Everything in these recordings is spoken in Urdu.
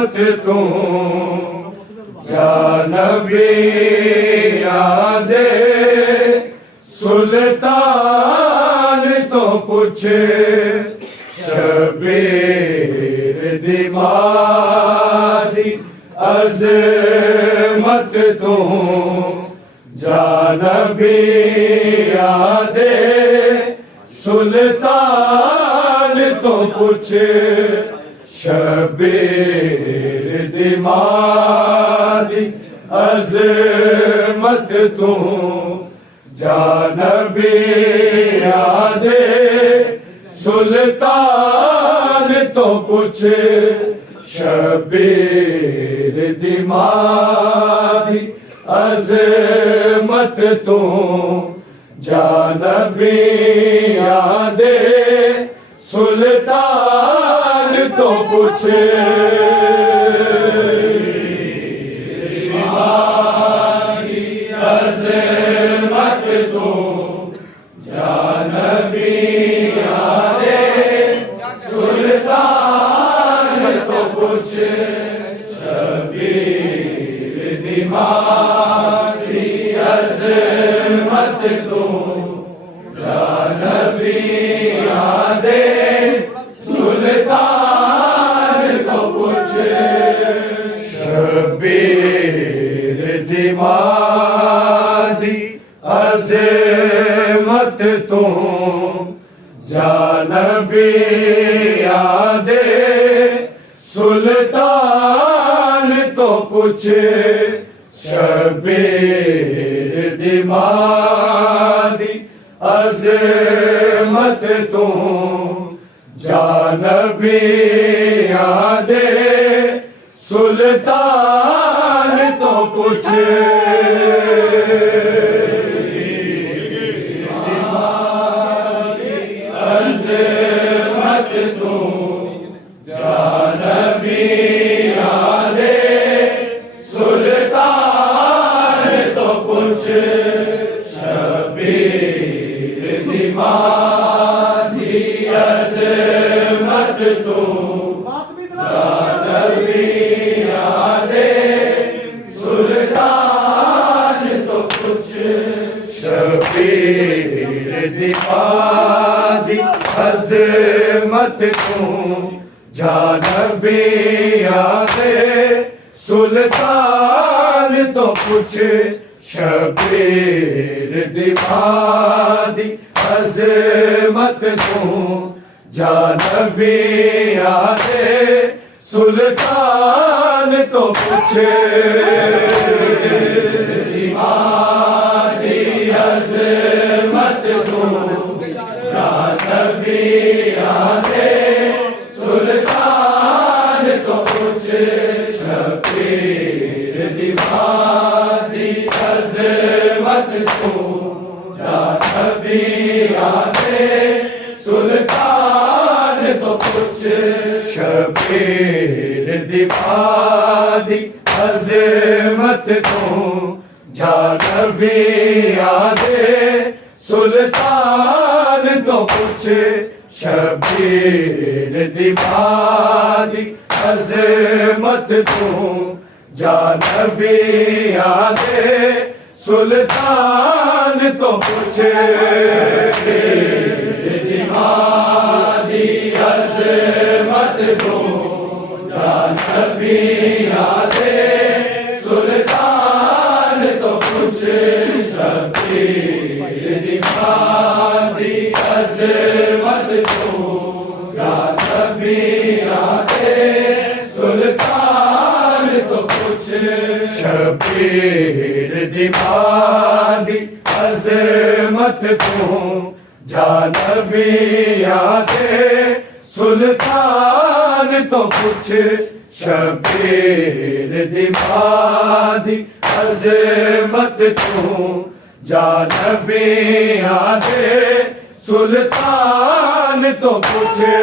عظمت تو جانبی یاد سلطان تو پوچھے شبیر دمادی عظمت تو جانبی یاد سلطان تو پوچھے شبیر دمادی عظمت تو جانبی یاد سلطان تو پوچھے شبیر دمادی عظمت تو جانبی یاد سلطان تو پوچھے عظمت تو جانبی یاد سلطان تو پوچھے شبیر دمادی عظمت تو جانبی یاد سلطان تو پوچھے شبیر دمادی عظمت تو جانبی یاد سلطان تو پوچھے شبیر دمادی عظمت تو جانبی یاد سلطان تو پوچھے عظمت تو جانبی یاد سلطان تو پوچھے شبیر دمادی عظمت تو جانبی یاد سلطان تو پوچھے شبیر دمادی عظمت تو جانبی یاد سلطان تو پوچھے شبیر دمادی عظمت تو جانبی یاد سلطان تو پوچھے دمادی عظمت تو جانبی یاد سلطان تو پوچھے شبیر دمادی عظمت تو جانبی یاد سلطان تو پوچھے شبیر دمادی عظمت تو جانبی یاد سلطان تو پوچھے شبیر دمادی عظمت تو جانبی یاد سلطان تو پوچھے دمادی عظمت تو جانبی یاد سلطان تو پوچھے شبیر دمادی عظمت تو جانبی یاد سلطان تو پوچھے شبیر دمادی عظمت تو جانبی یاد سلطان تو پوچھے شبیر دمادی عظمت تو جانبی یاد سلطان تو پوچھے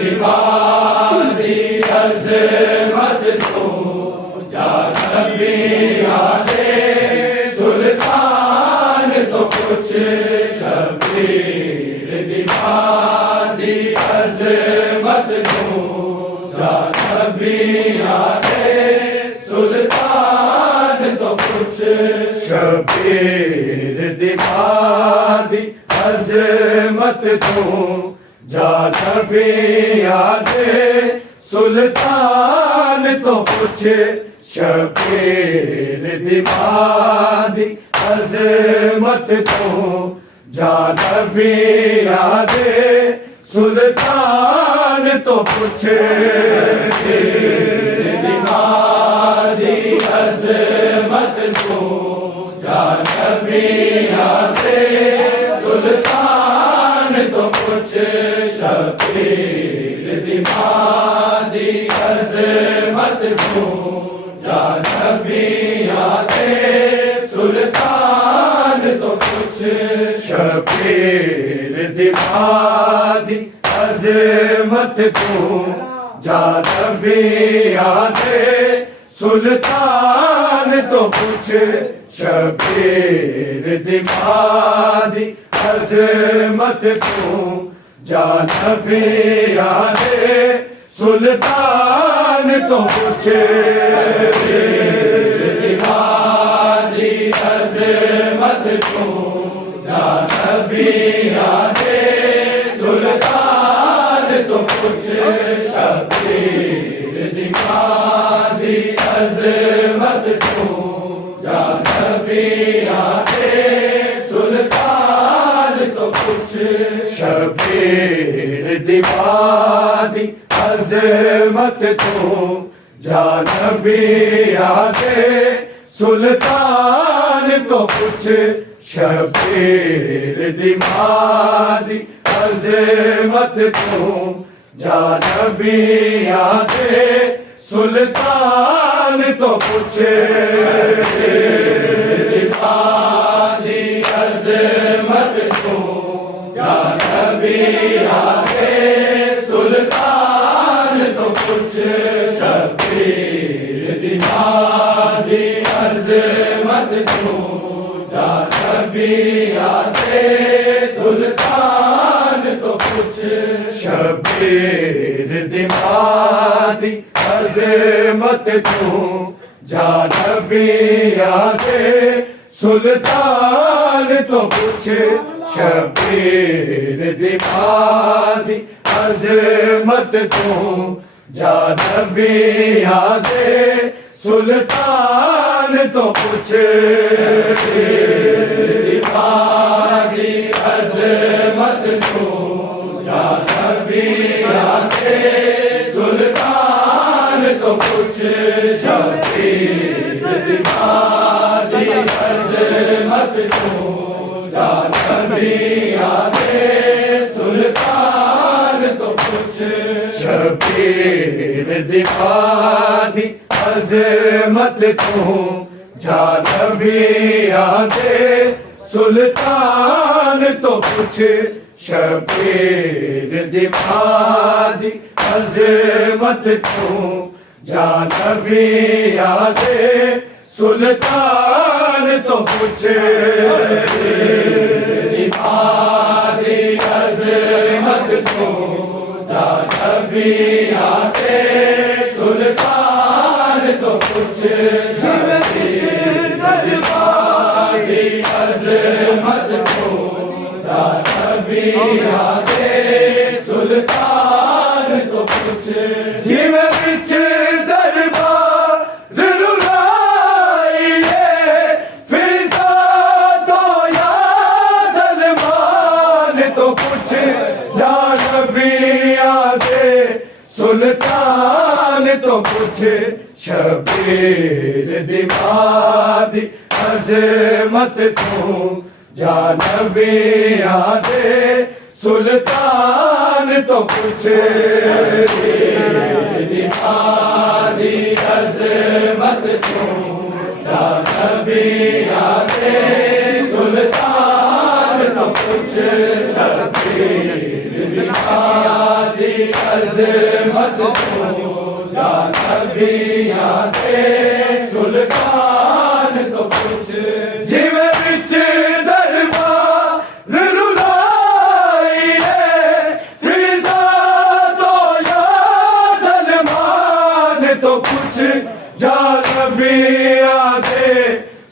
دمادی عظمت تو جانبی یاد سلطان تو پوچھے شبیر دمادی عظمت تو یا نبی آدے سلطان تو پوچھ شبیر دی عظمت تو جا نبی آدے سلطان تو پوچھ شبیر دی عظمت تو جا نبی آدے سلطان تو پوچھ دی عظمت تو جا نبی آدے سلطان تو پوچھ شبیر دی عظمت تو جا نبی آدے سلطان تو پوچھ شبیر دی عظمت تو جا نبی آدے سلطان تو پوچھ شبیر دی عظمت تو جا نبی آدے سلطان تو پوچھ عظمت تو جا نبی آدے سلطان تو پوچھ شبیر دی عظمت تو جا نبی آدے سلطان تو پوچھ شبیر دی عظمت تو جا نبی آدے سلطان تو پوچھ شبیر دی عظمت تو جا نبی آدے سلطان تو پوچھ عظمت تو جا نبی آدے سلطان تو پوچھ شبیر دی عظمت تو جا نبی آدے سلطان تو پوچھ شبیر دی عظمت تو جا نبی آدے سلطان تو پوچھ شبیر دی عظمت تو جا نبی آدے سلطان تو پوچھ عظمت تو جا نبی آدے سلطان تو پوچھ شبیر دی عظمت تو جا نبی آدے سلطان تو پوچھ شبیر دی عظمت تو جا نبی آدے سلطان تو پوچھ شبیر دی عظمت تو جا نبی آدے سلطان تو پوچھ عظمت تو جا نبی آدے سلطان تو پوچھ عظمت تو جا نبی آدے سلطان تو پوچھ جی میں بچ دربار رلائیے فضا تو یا سلمان تو پوچھ جا نبی آدے سلطان تو پوچھ شبیر دی عظمت تو جا نبی آدے سلطان تو پوچھ عظمت تو جا نبی آدے سلطان تو پوچھ شبیر دی عظمت تو جا نبی آدے سلطان تو پوچھ جی میں بچ دربار رلائیے فضا تو یا سلمان تو کچھ جانبیاں دے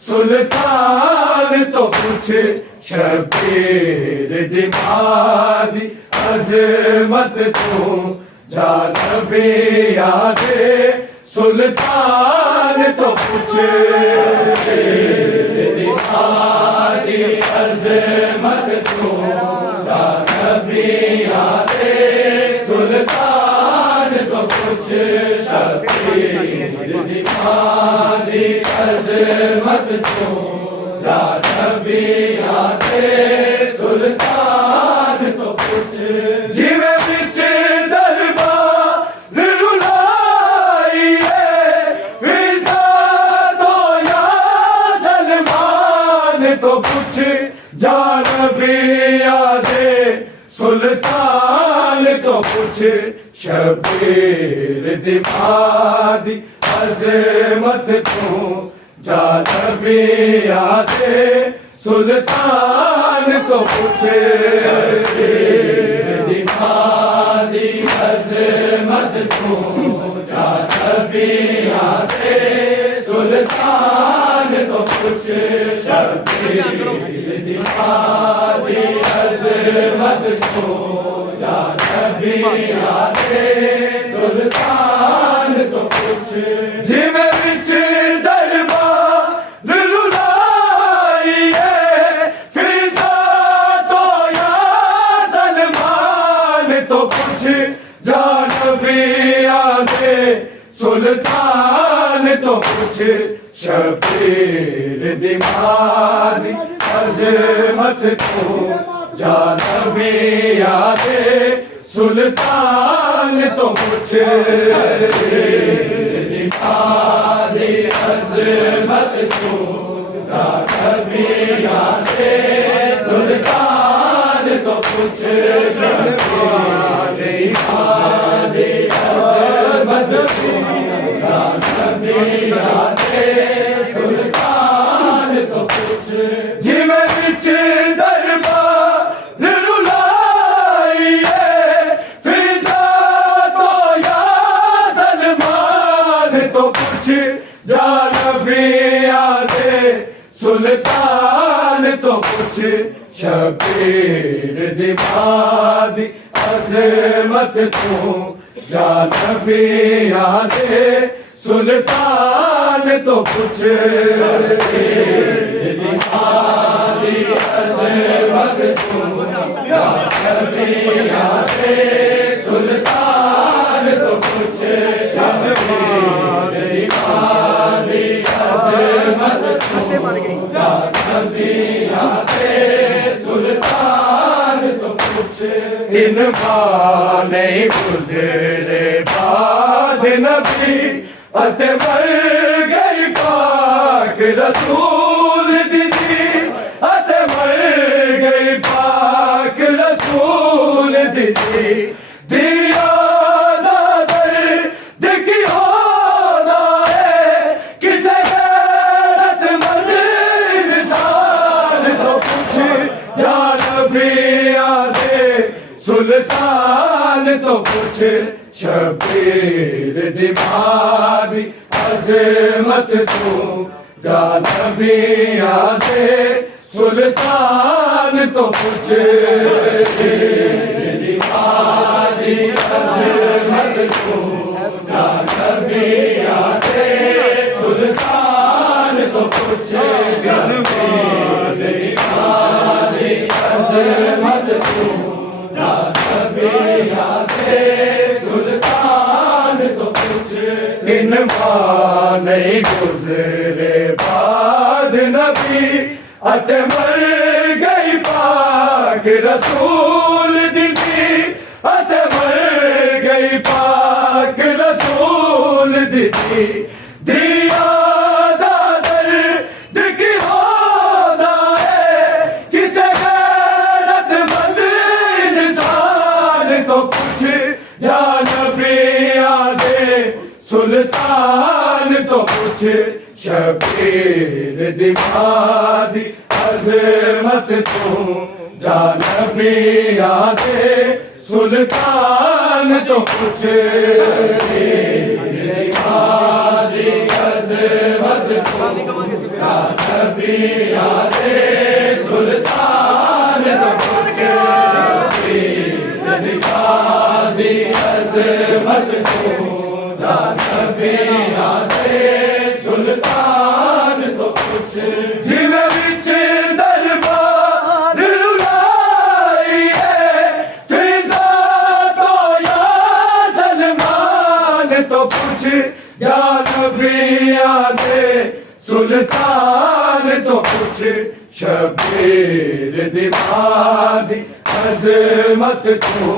سلطان تو کچھ شبیر دمادی عظمت تو جانبیاں دے سلطان تو کچھ دمادی عظمت تو جانبیاں دے سلطان تو کچھ شبیر دمادی عظمت تو جانبیاں دے سلطان تو کچھ جیویں وچ دربار رلائیے فضا تو یا سلمان تو کچھ جانبیاں دے سلطان تو کچھ شبیر دمادی عظمت تو جانبیاں دے سلطان تو کچھ شبیر دمادی عظمت تو جانبیاں دے سلطان تو کچھ شبیر دمادی عظمت تو جانبیاں دے سلطان تو کچھ جیویں وچ دربار رلائیے فضا تو یا سلمان تو کچھ جانبیاں دے سلطان تو کچھ شبیر دمادی عظمت تو جانبیاں دے سلطان تو کچھ دمادی عظمت تو جانبیاں دے سلطان تو کچھ دمادی عظمت تو جانبیاں دے سلطان تو کچھ جیویں وچ دربار رلائیے فضا تو یا سلمان تو کچھ جانبیاں دے سلطان تو کچھ شبیر دمادی عظمت تو جانبیاں دے سلطان تو کچھ دمادی عظمت تو جانبیاں دے سلطان تو کچھ دمادی عظمت تو جانبیاں دے سلطان تو کچھ ان ماں نہیں گزرے بعد نبی اتے مر گئی پاک رسول دیدی اتے مر گئی پاک رسول دیدی دیا دادر دکھی ہونا ہے کسے غیرت مند انسان تو کچھ جانبیاں دے سلطان تو کچھ شبیر دمادی عظمت تو جانبیاں دے سلطان تو کچھ دمادی عظمت تو جانبیاں دے سلطان تو کچھ دمادی عظمت تو جانبیاں دے سلطان تو کچھ ان ماں نہیں گزرے بعد نبی اتے مر گئی پاک رسول دیدی اتے مر گئی پاک رسول دیدی دیا دادر دکھی ہونا ہے کسے غیرت مند انسان تو کچھ جانبیاں دے سلطان تو کچھ شبیر دمادی عظمت تو جانبیاں دے سلطان تو کچھ سلطان تو پوچھ جویں وچ دربار رلائی ہے فضا تو یا سلمان تو پوچھ یا نبیاں دے سلطان تو پوچھ شبیر دی مادی عظمت تو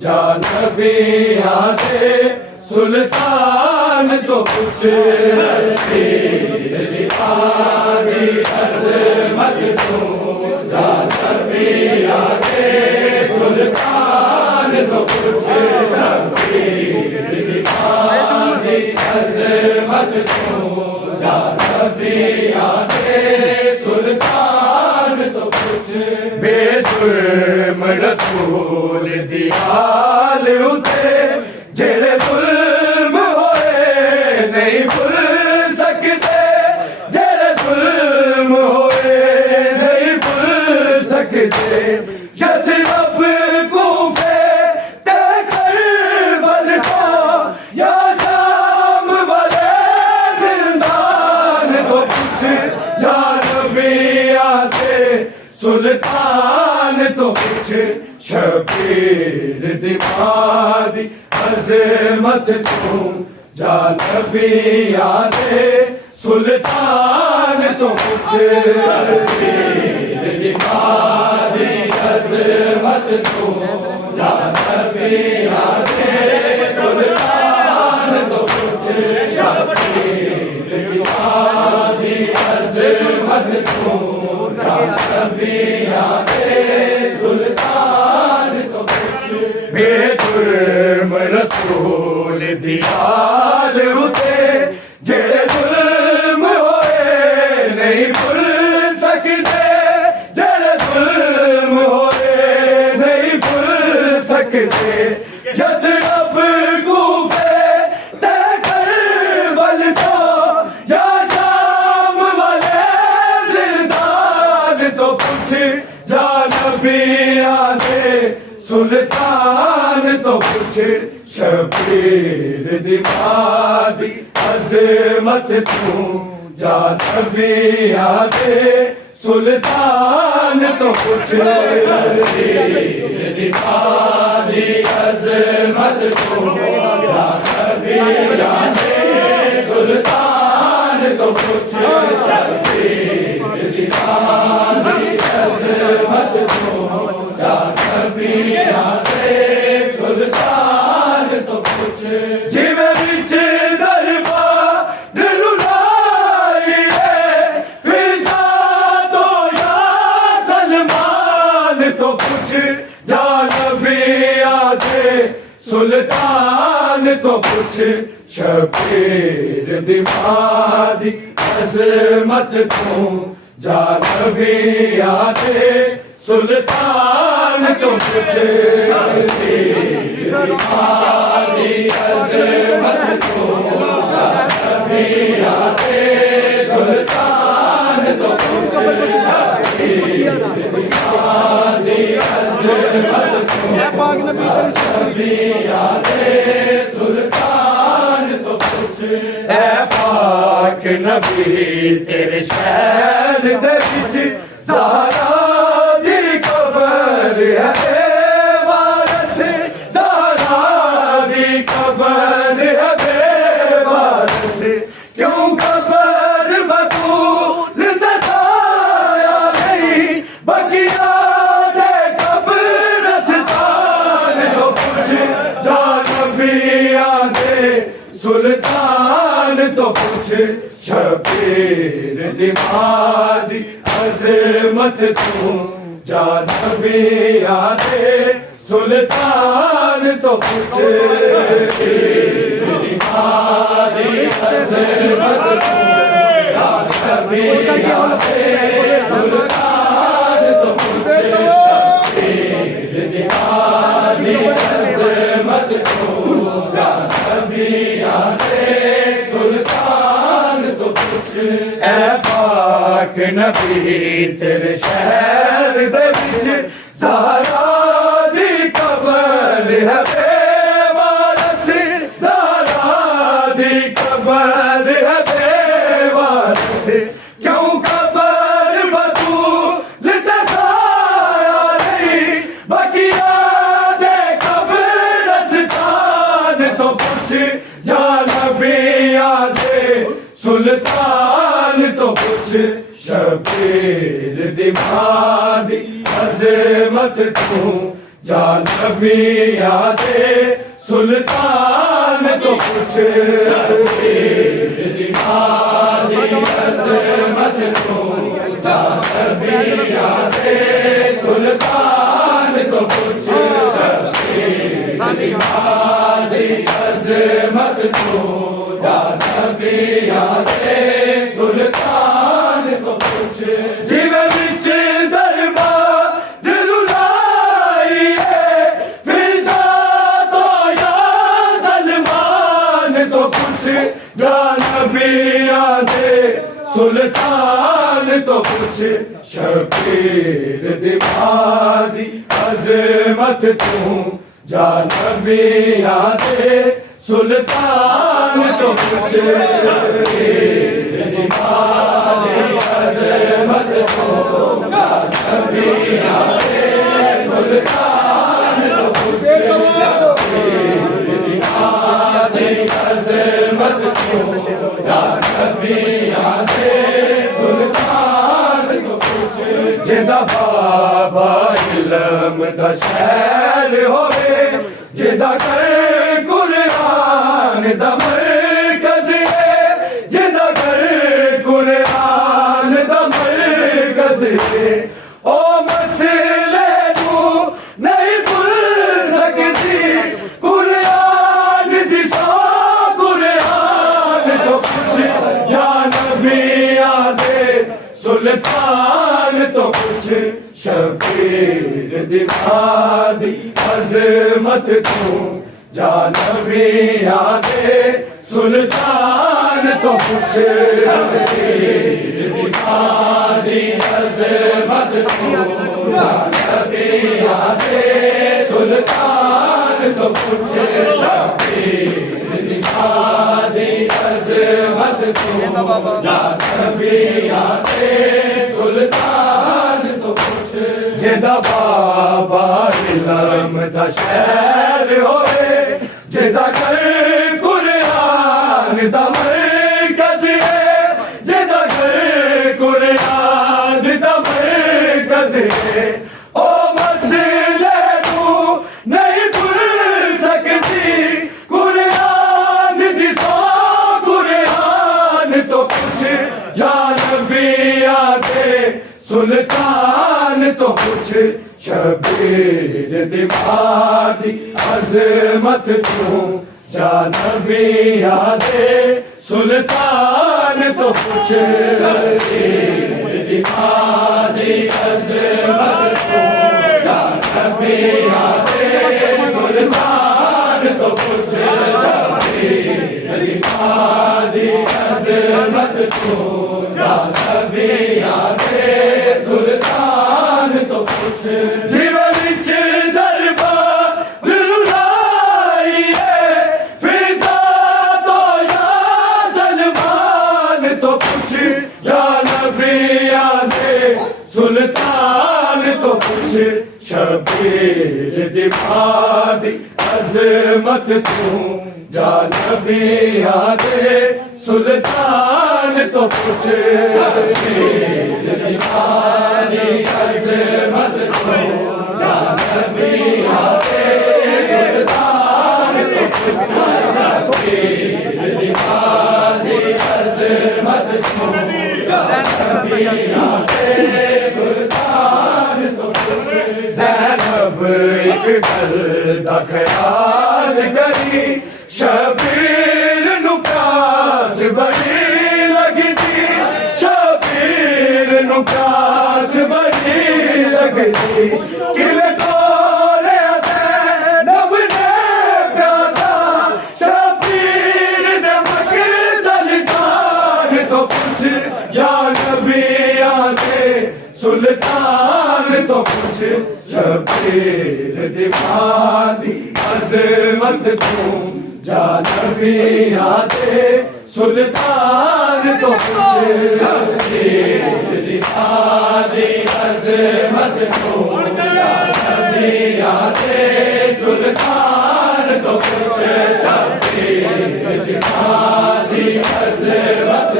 جا نبیاں دے سلطان تو پوچھ شبیر دی مادی عظمت تو جا نبیاں دے سلطان تو پوچھ شبیر دی مادی عظمت تو جا نبیاں دے سلطان تو پوچھ بے جرم رسول دی آل اتے جڑے ظلم ہوئے نہیں بھول سکتے جڑے ظلم ہوئے نہیں بھول سکتے یثرب کوفے تے کربل کا یا شام والے زندان تو پوچھ یا نبیاں دے سلطان تو پوچھ شبیر دی مادی عظمت تو جا نبیاں دے سلطان تو پوچھ شبیر دی مادی عظمت تو جا نبیاں دے سلطان تو پوچھ شبیر دی مادی عظمت تو جا نبیاں دے سلطان تو پوچھ بے جرم رسول دی آل اتے جڑے ظلم ہوئے نہیں بھول سکتے جڑے ظلم ہوئے نہیں بھول سکتے یثرب کوفے تے کربل کا یا شام والے زندان تو پوچھ جا نبیاں دے سلطان تو پوچھ شبیر دی مادی عظمت تو جا نبیاں دے سلطان تو پوچھ شبیر دی مادی عظمت تو جا نبیاں دے سلطان تو پوچھ شبیر دی مادی عظمت تو جا نبیاں دے سلطان تو پوچھ جویں وچ دربار رلائی ہے فضا تو یا سلمان تو پوچھ جا نبیاں دے سلطان تو پوچھ شبیر دی مادی عظمت تو جا نبیاں دے سلطان تو پوچھ شبیر دی مادی عظمت تو جا نبیاں دے سلطان تو پوچھ شبیر دی مادی عظمت تو جا نبیاں دے سلطان تو پوچھ اے پاک نبی تیرے شہر دے وچ زہرا دی قبر ہے بے وارث زہرا دی قبر ہے بے وارث کیوں قبر بطول دسایا نہیں بقیہ دے قبرستان تو پوچھ جا نبیاں دے سلطان تو پوچھ شبیر دی مادی عظمت تو جا نبیاں دے سلطان تو پوچھ شبیر دی مادی عظمت تو جا نبیاں دے سلطان تو پوچھ شبیر دی مادی عظمت تو جا نبیاں دے سلطان تو پوچھ اے پاک نبی تیرے شہر دے وچ زہرا دی قبر ہے بے وارث زہرا دی قبر سلطان تو کچھ شبیر دی مادی عظمت تو جان نبی آدے سلطان تو کچھ شبیر دی مادی عظمت تو جان نبی آدے سلطان تو کچھ شبیر دی مادی عظمت تو جان نبی آدے سلطان تو کچھ جیوے وچ دربار رلائیے فضا تو یا سلمان تو کچھ جان نبی آدے سلطان تو کچھ شبیر دی مادی عظمت تو جان نبی آدے سلطان تو کچھ شبیر دی مادی عظمت تو جان نبی آدے سلطان تو کچھ شبیر دی مادی عظمت تو جان نبی آدے سلطان تو کچھ جدا بابا علم دا شہر ہوئے جدا کر قرآن دا مرکز ہے جدا کر قرآن دا مرکز ہے او مسئلے تو نہیں بھول سکتی قرآن دی سو قرآن تو کچھ یا نبی آدے سلطان تو کچھ شبیر دی مادی عظمت تو جان نبی آدے سلطان تو کچھ شبیر دی مادی عظمت تو جان نبی آدے سلطان تو کچھ شبیر دی مادی عظمت تو جان نبی آدے سلطان تو کچھ جدا بابا علم دا شہر ہوئے جدا کر قرآن دا مرکز ہے جدا کر قرآن دا مرکز ہے او مسئلے تو نہیں بھول سکتی قرآن دی سو قرآن تو کچھ یا نبی آدے سلطان تو کچھ شبیر دی مادی عظمت تو جان نبی آدے سلطان تو کچھ شبیر دی مادی عظمت تو جان نبی آدے سلطان تو کچھ شبیر دی مادی عظمت تو جان نبی آدے سلطان تو کچھ جیوے وچ دربار رلائیے فضا تو یا سلمان تو کچھ یا نبی آدے سلطان تو کچھ شبیر دی مادی عظمت تو جان نبی آدے سلطان تو کچھ شبیر دی مادی عظمت تو جان نبی آدے سلطان تو کچھ شبیر دی مادی عظمت تو جان نبی آدے سلطان تو کچھ زینب ایک گل دا خیال کری شبیر نو پیاس بڑی لگتی شبیر نو پیاس بڑی لگتی کلے ٹورے دے نب نے پیاسا شبیر نے مقتل جان تو کچھ یا نبی آدے سلطان تو کچھ شبیر دی مادی عظمت تو جان نبی آدے سلطان تو کچھ شبیر دی مادی عظمت تو جان نبی آدے سلطان تو کچھ شبیر دی مادی عظمت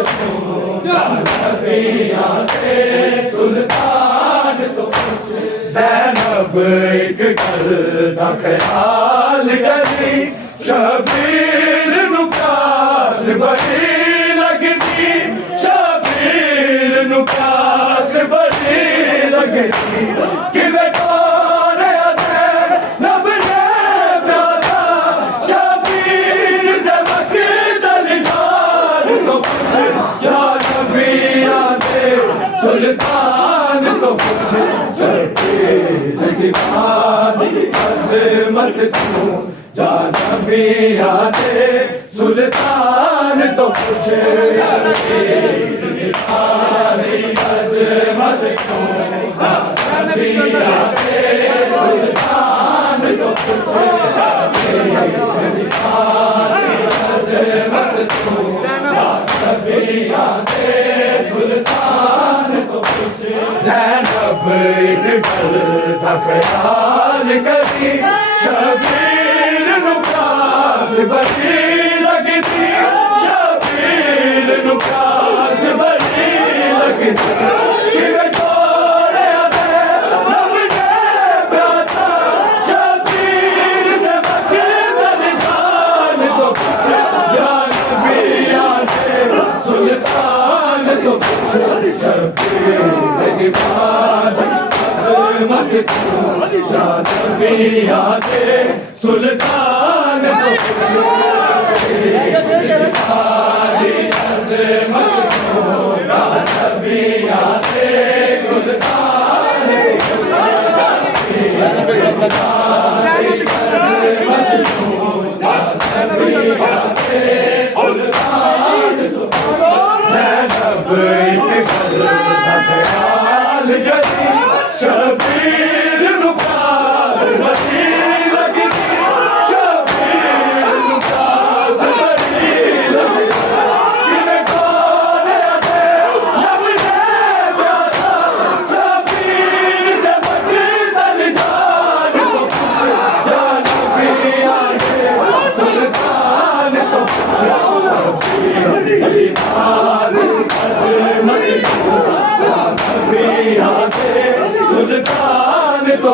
زینب ایک گل دا خیال کری شبیر نو پیاس بڑی لگدی شبیر نو پیاس بڑی لگدی کیویں ٹوریا زینب نے پیاسا شبیر دے مقتل جان تو پوچھ یا نبیاں دے سلطان تو پوچھ عظمت کیوں جا نبی آتے سلطان تو پوچھے عظمت کیوں جا نبی آتے سلطان تو پوچھے عظمت کیوں جا نبی آتے سلطان تو پوچھے زینب ایک گل دا خیال کری شبیر نو پیاس بڑی لگدی شبیر نو پیاس بڑی لگدی کیویں ٹوریا زینب نے پیاسا شبیر دے مقتل جان تو پوچھے یا نبیاں دے سلطان تو پوچھے شبیر دی بات عظمت کیوں جا نبی آتے سلطان تو پوچھے عظمت کیوں جا نبی آتے سلطان تو پوچھے عظمت کیوں جا نبی آتے سلطان تو زینب ایک گل دا خیال کری شبیر نو پیاس بڑی لگدی شبیر نو پیاس بڑی لگدی کیویں ٹوریا زینب نے پیاسا شبیر دے مقتل جان تو پوچھے یا نبی آتے سلطان تو پوچھے شبیر دی بات عظمت کیوں جا نبی آتے سلطان تو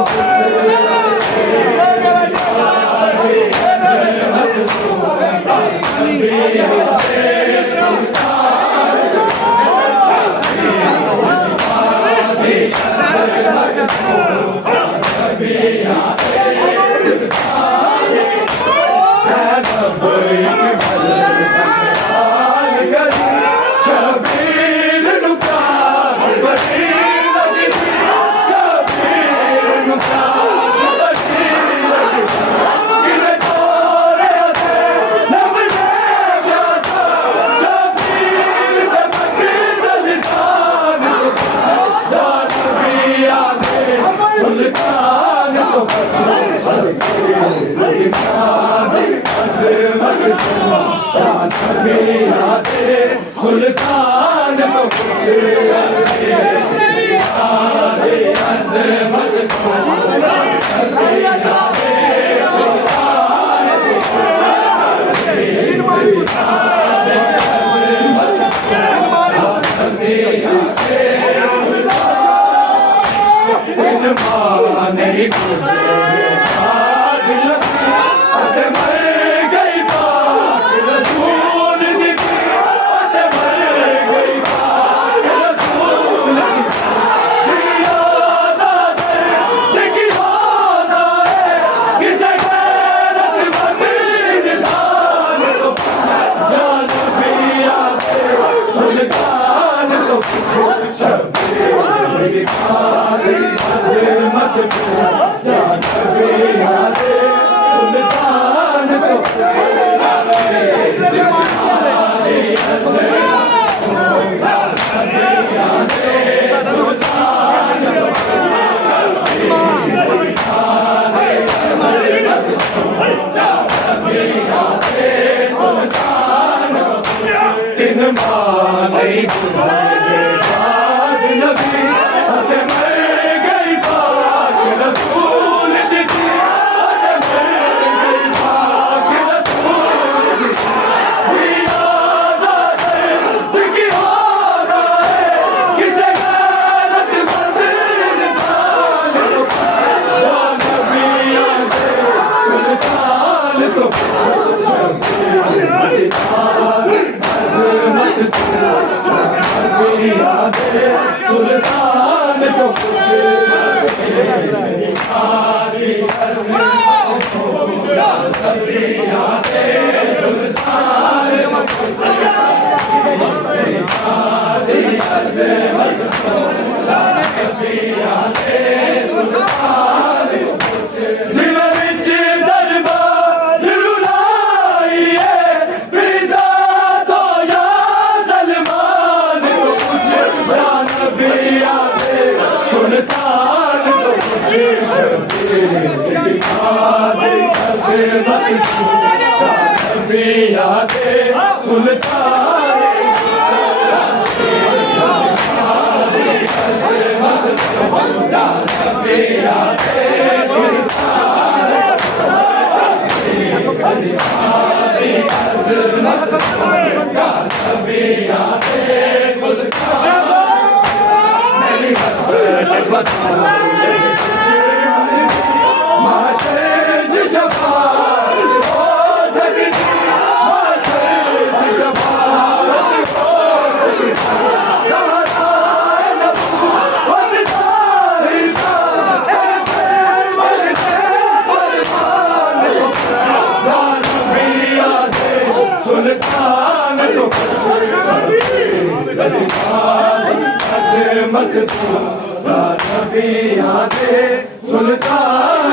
پوچھے شبیر نو پیاس بڑی لگدی شبیر نو پیاس بڑی لگدی کیویں ٹوریا زینب نے پیاسا شبیر دے مقتل جان تو پوچھے یا نبی آتے سلطان تو پوچھے عظمت کیوں جا نبی آتے سلطان تو پوچھے عظمت کیوں جا نبی آتے سلطان تو ان ماں نہیں گزرے آج لگی تے مر گئی پاک رسول دی تے مر گئی پاک رسول دی یاد آتے دیکھی یاد آئے کسے غیرت مند انسان تو یا نبی آتے سلطان تو پوچھے شبیر دی بات عظمت کیوں جا نبی آتے سلطان تو پوچھے شبیر دی ان ماں نہیں گزرے آج نبی تے مر گئی پاک رسول دی تے مر گئی پاک رسول دی یاد آتے دیکھی سلطان عظمت تو یا نبی یاد سلطان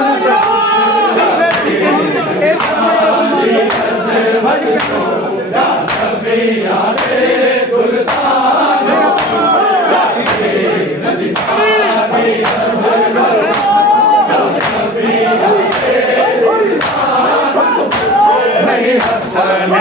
نہیں حسن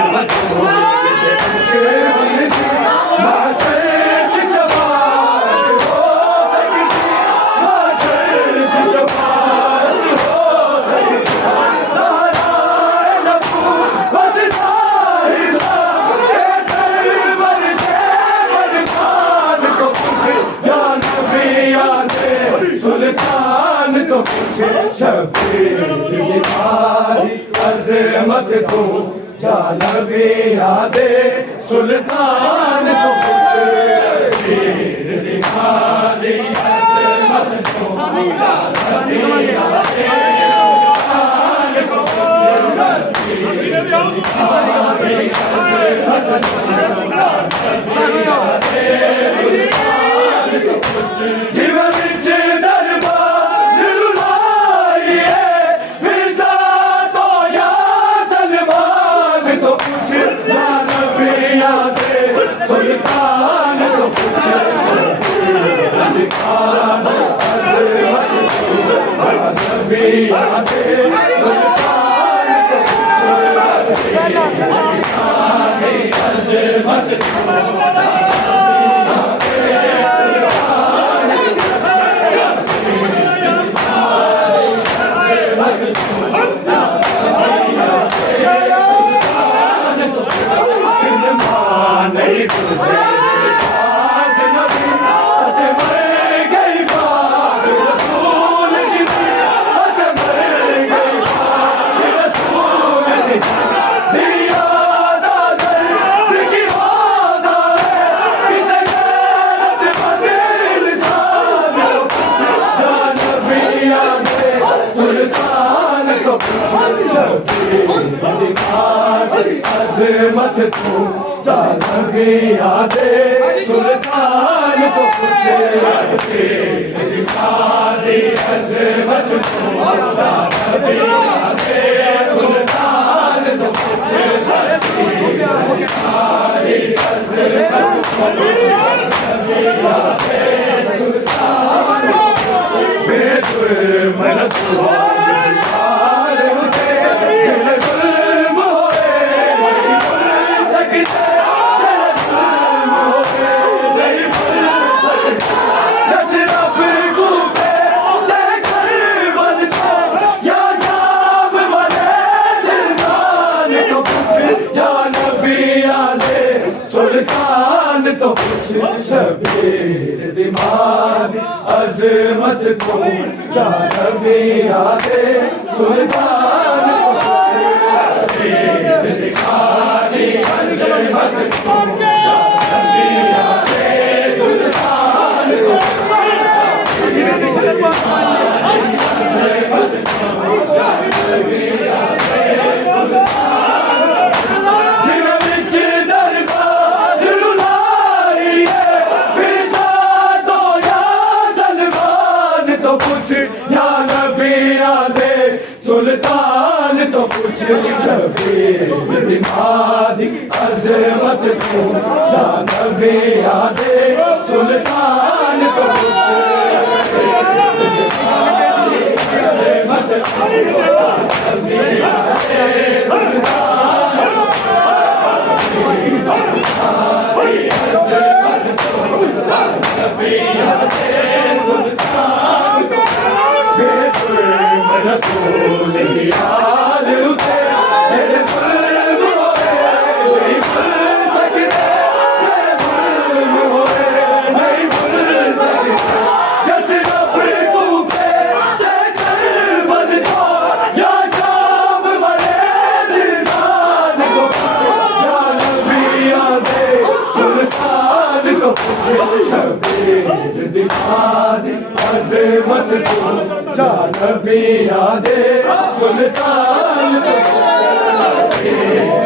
سلطان تو پوچھے شبیر بیماری عظمت تو یا نبی یاد سلطان تو پوچھے شبیر بیماری عظمت تو یا نبی یاد سلطان تو پوچھے شبیر بیماری عظمت تو یا نبی یاد سلطان تو پوچھے عظمت تو یا نبی یاد سلطان تو پوچھے بیماری عظمت تو یا نبی یاد سلطان تو پوچھے بیماری عظمت تو یا نبی یاد سلطان تو پوچھے بے جرم رسول سلطان تو پوچھے شبیر بیماری عظمت تو یا نبی یاد سلطان تو پوچھے شبیر بیماری عظمت تو یا نبی یاد سلطان تو سلطان تو پوچھے شبیر بیماری عظمت تو یا نبی یاد سلطان تو پوچھے عظمت تو یا نبی یاد سلطان کو جان بھی یاد سلطان کو